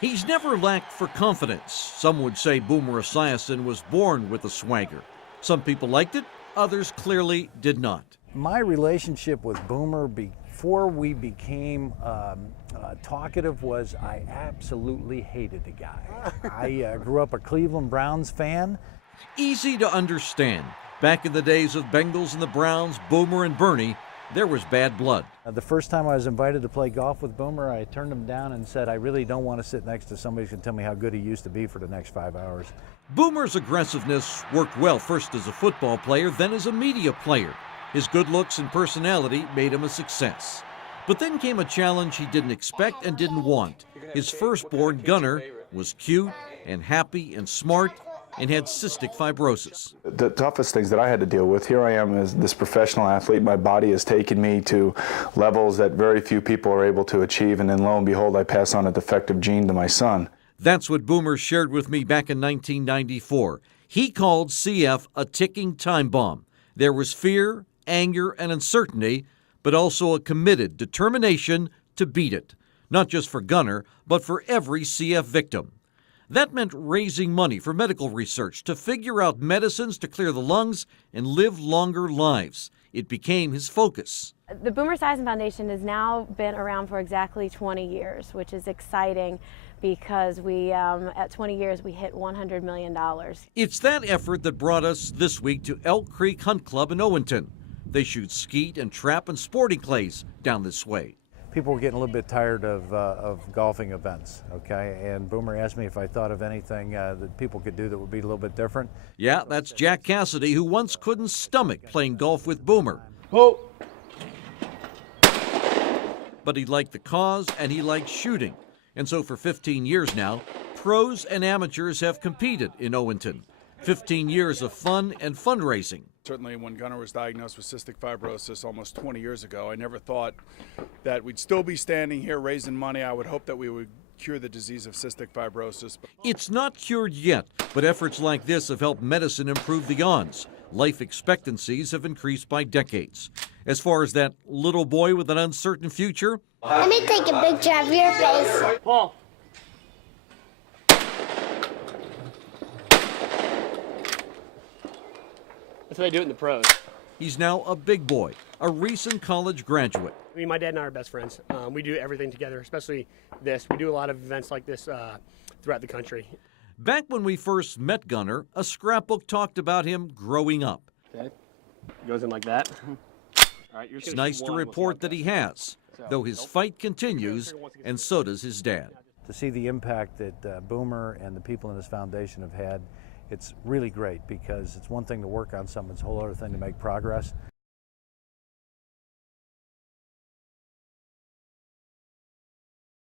He's never lacked for confidence. Some would say Boomer Esiason was born with a swagger. Some people liked it, others clearly did not. My relationship with Boomer before we became talkative was I absolutely hated the guy. I grew up a Cleveland Browns fan. Easy to understand. Back in the days of Bengals and the Browns, Boomer and Bernie, there was bad blood. The first time I was invited to play golf with Boomer, I turned him down and said, I really don't want to sit next to somebody who can tell me how good he used to be for the next 5 hours. Boomer's aggressiveness worked well first as a football player, then as a media player. His good looks and personality made him a success. But then came a challenge he didn't expect and didn't want. His firstborn, Gunnar, was cute and happy and smart and had cystic fibrosis. The toughest things that I had to deal with, here I am as this professional athlete, my body has taken me to levels that very few people are able to achieve, and then lo and behold, I pass on a defective gene to my son. That's what Boomer shared with me back in 1994. He called CF a ticking time bomb. There was fear, anger, and uncertainty, but also a committed determination to beat it, not just for Gunnar, but for every CF victim. That meant raising money for medical research to figure out medicines to clear the lungs and live longer lives. It became his focus. The Boomer Esiason Foundation has now been around for exactly 20 years, which is exciting because at 20 years we hit $100 million. It's that effort that brought us this week to Elk Creek Hunt Club in Owenton. They shoot skeet and trap and sporting clays down this way. People were getting a little bit tired of golfing events, okay? And Boomer asked me if I thought of anything that people could do that would be a little bit different. Yeah, that's Jack Cassidy, who once couldn't stomach playing golf with Boomer. Oh. But he liked the cause and he liked shooting. And so for 15 years now, pros and amateurs have competed in Owenton. 15 years of fun and fundraising. Certainly when Gunnar was diagnosed with cystic fibrosis almost 20 years ago, I never thought that we'd still be standing here raising money. I would hope that we would cure the disease of cystic fibrosis. It's not cured yet, but efforts like this have helped medicine improve the odds. Life expectancies have increased by decades. As far as that little boy with an uncertain future, let me take a picture of your face. Paul. That's how they do it in the pros. he's now a big boy, a recent college graduate. I mean, my dad and I are best friends. We do everything together, especially this. We do a lot of events like this throughout the country. Back when we first met Gunnar, a scrapbook talked about him growing up. Okay. Goes in like that. All right, It's nice to report that he has, though his fight continues, and so does his dad. To see the impact that Boomer and the people in his foundation have had, it's really great, because it's one thing to work on something, it's a whole other thing to make progress.